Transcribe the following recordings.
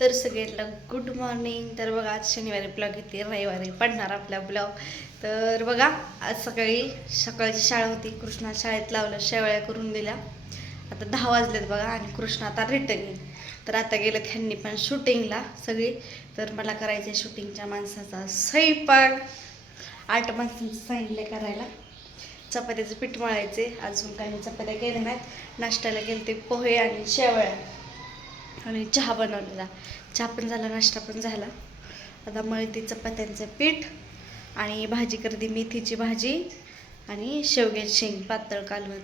तर सगळ्यांना good morning. तर बघा आज शनिवारी ब्लॉग येते, रविवारी पडणार आपला ब्लॉग. तर बघा आज सकाळची शाळा होती, कृष्णा शाळेत लावलं, शेवळ्या करून दिल्या. आता 10 वाजलेत बघा आणि कृष्णा आता रिटर्न येईल. तर आता गेलं ह्यांनी पण शूटिंगला सगळी. तर मला करायचं शूटिंगच्या माणसाचा स्वयंपाक. 8 माणसांचं सांगितलं करायला. चपात्याचं पीठ मळायचे, अजून काही चपात्या केल्या नाहीत. नाश्त्याला गेले ते पोहे आणि शेवळ्या आणि चहा बनवलेला. चहा पण झाला, नाश्ता पण झाला. आता मळते चपात्यांचं पीठ आणि भाजी करते, मेथीची भाजी आणि शेवग्याची शेंग पातळ कालवण.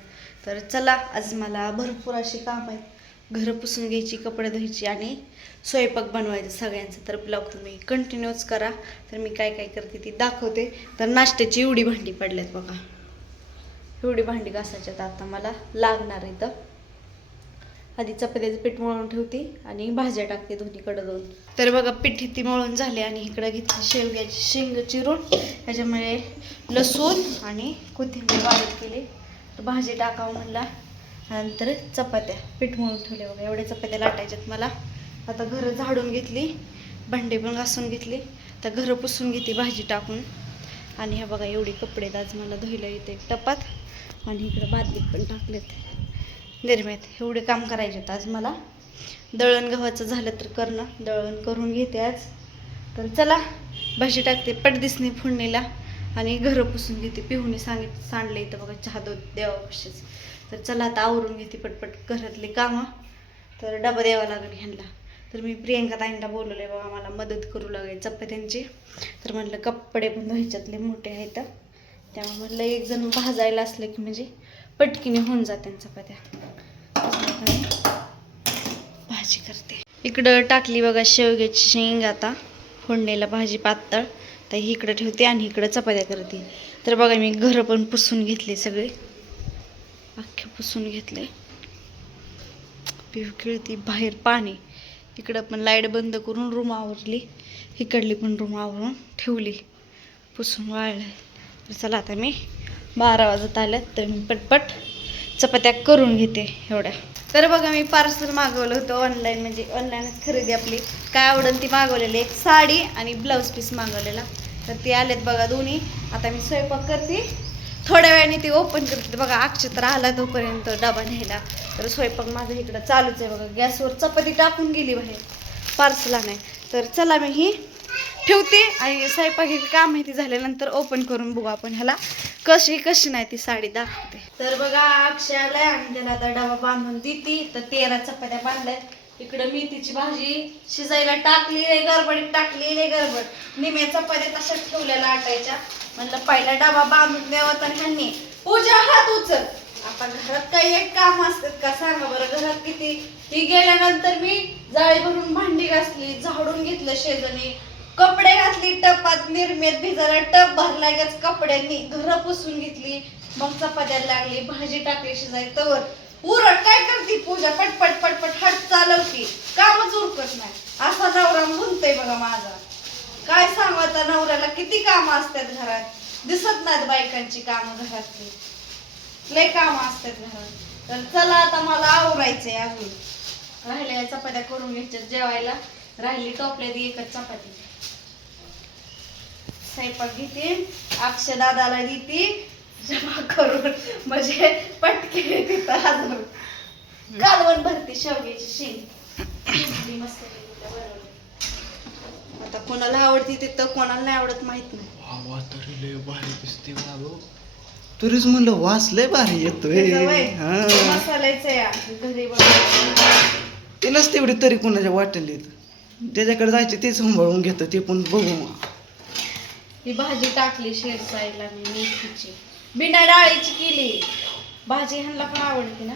तर चला आज मला भरपूर अशी काम आहेत. घरं पुसून घ्यायची, कपडे धुवायची आणि स्वयंपाक बनवायचं सगळ्यांचं. तर ब्लॉग तुम्ही कंटिन्यूच करा. तर मी काय काय करते ती दाखवते. तर नाश्त्याची एवढी भांडी पडल्यात बघा, एवढी भांडी घासायच्यात आता मला लागणार इथं. आधी चपात्याचं पीठ मळून ठेवते आणि भाज्या टाकते दोन्हीकडं दोन. तर बघा पीठ ती मळून झाली आणि इकडं घेतली शेवग्याची शेंग चिरून, त्याच्यामुळे लसूण आणि कोथिंबीर बारीक केली. तर भाजी टाकावं म्हणला. नंतर चपात्या पीठ मळून ठेवले बघा, एवढ्या चपात्या लाटायच्यात मला. आता घरं झाडून घेतली, भांडी पण घासून घेतली. तर घरं पुसून घेते भाजी टाकून. आणि ह्या बघा एवढी कपडे आज मला धुयला येते टपात. आणि इकडं बादलीत पण टाकलेत निर्म्यात. एवढे काम करायचे आज मला. दळण गव्हाचं झालं तर करणं, दळण करून घेते आज. तर चला भाजी टाकते पटदिसनी फोडणीला आणि घरं पुसून घेते. पिहूने सांडले इथं बघा चहा दूध द्यावाशीच. तर चला आता आवरून घेते पटपट घरातली कामं. तर डबा द्यावा लागेल ह्यांना. तर मी प्रियंका ताईंना बोलवले बघा मला मदत करू लागेल चपात्यांची. तर म्हटलं कपडे पण धुवायच्यातले मोठे आहेत, त्यामुळे म्हटलं एक जण भाजायला असलं की म्हणजे पटकीने होऊन जाते चपात्या. भाजी करते. इकडं टाकली बघा शेवग्याची शेंग आता फोडणीला, भाजी पातळ. तर इकडं ठेवते आणि इकडं चपात्या करते. तर बघा मी घरं पण पुसून घेतले, सगळे अख्खे पुसून घेतले. पिहू खेळती बाहेर पाणी. इकडं पण लाईट बंद करून रूम आवरली, इकडली पण रूम आवरून ठेवली, पुसून वाळले. तर चला आता मी 12 वाजत आल्यात, तर मी पटपट चपात्या करून घेते एवढ्या. तर बघा मी पार्सल मागवलं होतं ऑनलाईन, म्हणजे ऑनलाईनच खरेदी आपली काय आवडेल ती मागवलेली. एक साडी आणि ब्लाऊज पीस मागवलेला. तर ते आलेत बघा दोन्ही. आता मी स्वयंपाक करते, थोड्या वेळाने ते ओपन करते. बघा अक्षत्र आला तोपर्यंत डबा न्यायला. तर स्वयंपाक माझं इकडं चालूच आहे बघा. गॅसवर चपाती टाकून गेली बाहेर, पार्सला नाही. तर चला मी ही ठेवते आणि स्वयंपाकीचं काम माहिती झाल्यानंतर ओपन करून बघू आपण ह्याला कशी नाही ती साडी दाखवते. तर बघा अक्षय आलाय आणि त्याला आता डबा बांधून देते. तर 13 चपात्या बांधल्यात. इकडं मेथीची भाजी शिजायला टाकली, गडबडीत टाकली, गडबड निम्या चपात्या तशाच ठेवलेल्या आटायच्या. म्हणलं पहिला डबा बांधून द्यावा. तर ह्यांनी पूजा हात उचल. आता घरात काही एक काम असतात का सांगा बरं. घरात किती ती गेल्यानंतर मी जाळी भरून भांडी घासली, झाडून घेतलं शेजारी, कपडे घातली टपात, निर्मेत भिजायला टप भरला गच कपड्यांनी, घरं पुसून घेतली. मग चपात्याला लागली, भाजी टाकली शिजाय. तवर उरट काय करते पूजा, पटपट पटपट हट चालवती, कामच उरकत नाही. असा नवरा म्हणतोय बघा माझा. काय सांगू आता, नवऱ्याला किती कामं असतात घरात, दिसत नाहीत बायकांची कामं घरातली, लय कामं असतात घरात. तर चला आता मला आवरायचंय. अजून राहिलेल्या चपात्या करून घ्यायच्या जेवायला. राहिली टोपल्यात एकच चपाती. स्वयंपाक घेते, अक्षय दादाला देते जमा करून, म्हणजे पटके तिथं हजर. कालवण भरते शेवग्याची शेंग मस्त. आता कोणाला आवडते तिथं, कोणाला नाही आवडत माहित नाही. तरी लय भारी दिसते बाबू. तुरीच म्हणलं वास लय भारी येतोय. ते नसते एवढी तरी कोणाच्या वाटेल येत, त्याच्याकडे जायचे ते सांभाळून घेतं. ते पण बघू. ही भाजी टाकली शेड साईडला मी मेथीची, बिना डाळीची केली भाजी. ह्यांना पण आवडते ना.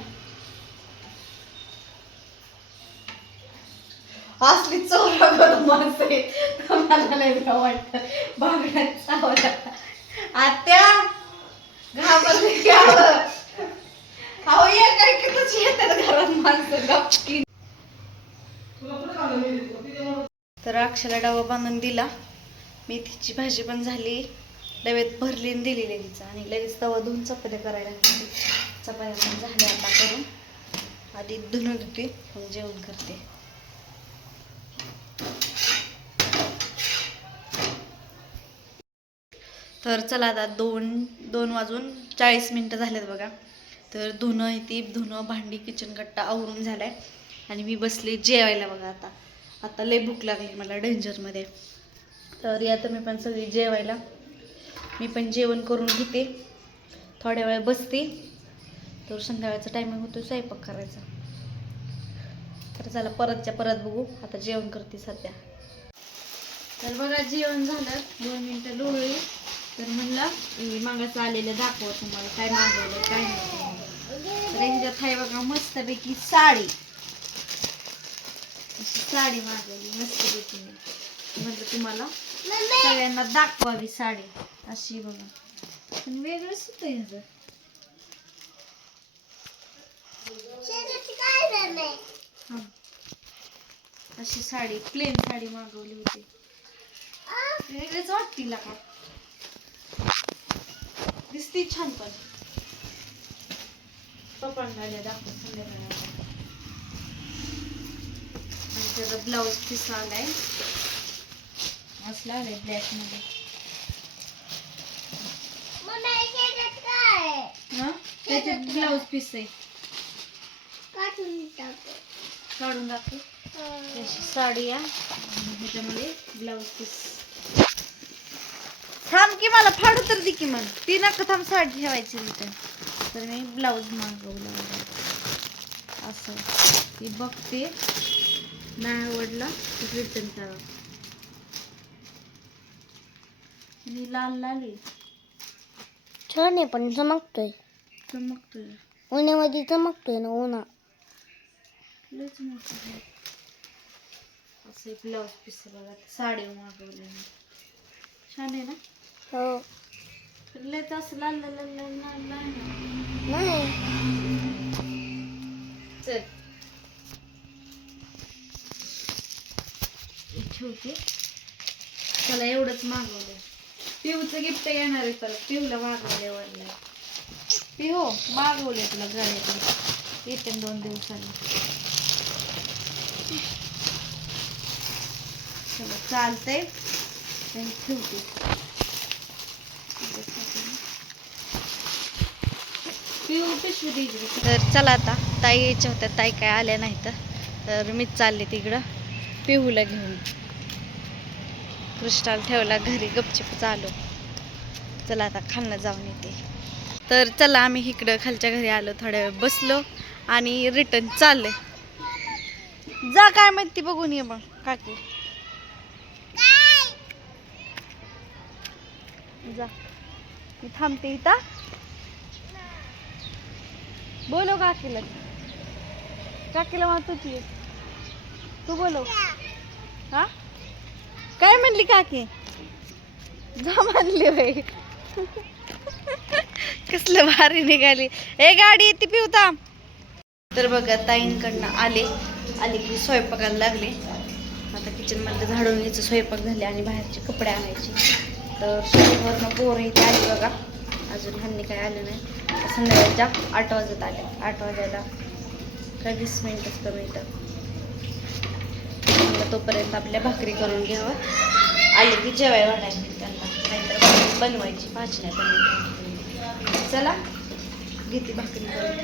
असली चोरा माणसे मला नाही वाटत. बागड्यात आत्या घाबरली घ्यावं. अहो ये काय किती येतात घरात माणसं गपकी. तर अक्षला डबा बांधून दिला, मेथीची भाजी पण झाली, डब्यात भरली दिली लगेच. आणि लगेच तवा धुवून चपात्या करायला लागली. चपात्या पण झाल्या आता करून. आधी धुणं धुते मग जेवण करते. तर चला आता 2:40 झालेत बघा. तर धुणं इथे धुणं भांडी किचन कट्टा आवरून झालाय आणि मी बसले जेवायला बघा. आता लय भूक लागली मला डेंजरमध्ये. तर या तुम्ही पण सगळी जेवायला. मी पण जेवण करून घेते, थोड्या वेळ बसते. तर संध्याकाळचा टायमिंग होतो स्वयंपाक करायचा. तर चला परत बघू. आता जेवण करते सध्या. तर बघा जेवण झालं, 2 मिनिटं लोळली. तर म्हणलं मागाचं आलेलं दाखव तुम्हाला काय मागवलं काय नाही. तर ह्याच्यात आहे बघा मस्तपैकी साडी. अशी साडी मागवली मस्तपैकी. म्हटलं तुम्हाला सगळ्यांना दाखवावी साडी. अशी बघा, पण वेगळंच होतं ह्याचं. अशी साडी प्लेन साडी मागवली होती. वेगळीच वाटते का, दिसती छान. पण पप्पांना दाखव संध्याकाळी. आणि त्याचा ब्लाऊज पीस आलाय, असला आलाय ब्लॅक मध्ये. त्याच्यात ब्लाऊज पीस आहे, काढून दाखव. अशी साडी आहे आणि ह्याच्यामध्ये ब्लाऊज पीस. थांब की मला फाडू तर दे की मग. ती नका थांब, साडी ठेवायची रिटर्न. तर मी ब्लाऊज मागवला असं. ती बघते, नाही आवडला तर रिटर्न करा. आणि लाल आहे, छान आहे पण चमकतोय. उन्हामध्ये चमकतोय ना उन्हा. लयच मोठं आहे. असं एक ब्लाऊज पीस बघा, साडी मागवली मी. छान आहे ना. हो. लयच असं लाल नाही. नाही. चल ठेवते. त्याला एवढंच मागवलं. पिहूचं गिफ्ट येणार आहे, त्याला पिहूला मागवले वरला. पिहू मागवले तुला गाड्याकडे, येते 2 दिवसांनी. चला चालतंय, ठेवते. पिहू पिशवी द्यायची. तर चला आता ताई यायच्या होत्या, ताई काय आल्या नाही. तर मीच चालले तिकडं पिहूला घेऊन. कृष्णाला ठेवला घरी, गपचिप चालू. चला आता खालनं जाऊन येते. तर चला आम्ही इकडं खालच्या घरी आलो, थोड्या वेळ बसलो आणि रिटर्न चालले. जा काय म्हणते बघून ये मग काकी. जा, मी थांबते इथं. बोलो काकीला. काकीला मग तुझी तू बोलव. हा काय म्हणली काकी? जा म्हणली बाई. कसलं भारी निघाली. ए गाडी येते पिवता. तर बघा ताईंकडनं आले की स्वयंपाकाला लागले. आता किचन मध्ये झाडून घ्यायचं, स्वयंपाक झाले आणि बाहेरचे कपडे आणायचे. तर शेतीवरनं पोरं इथे आली बघा. अजून ह्यांनी काय आलं नाही. संध्याकाळच्या 8 वाजत आले. 8 वाजायला काय 20 मिनिटच कमी येतं. तोपर्यंत आपल्या भाकरी करून घ्यावं. आले की जेवाय वाढायची त्यांना, नाहीतर बनवायची, भाजी नाही बनवायची. चला घेते भाकरी करून.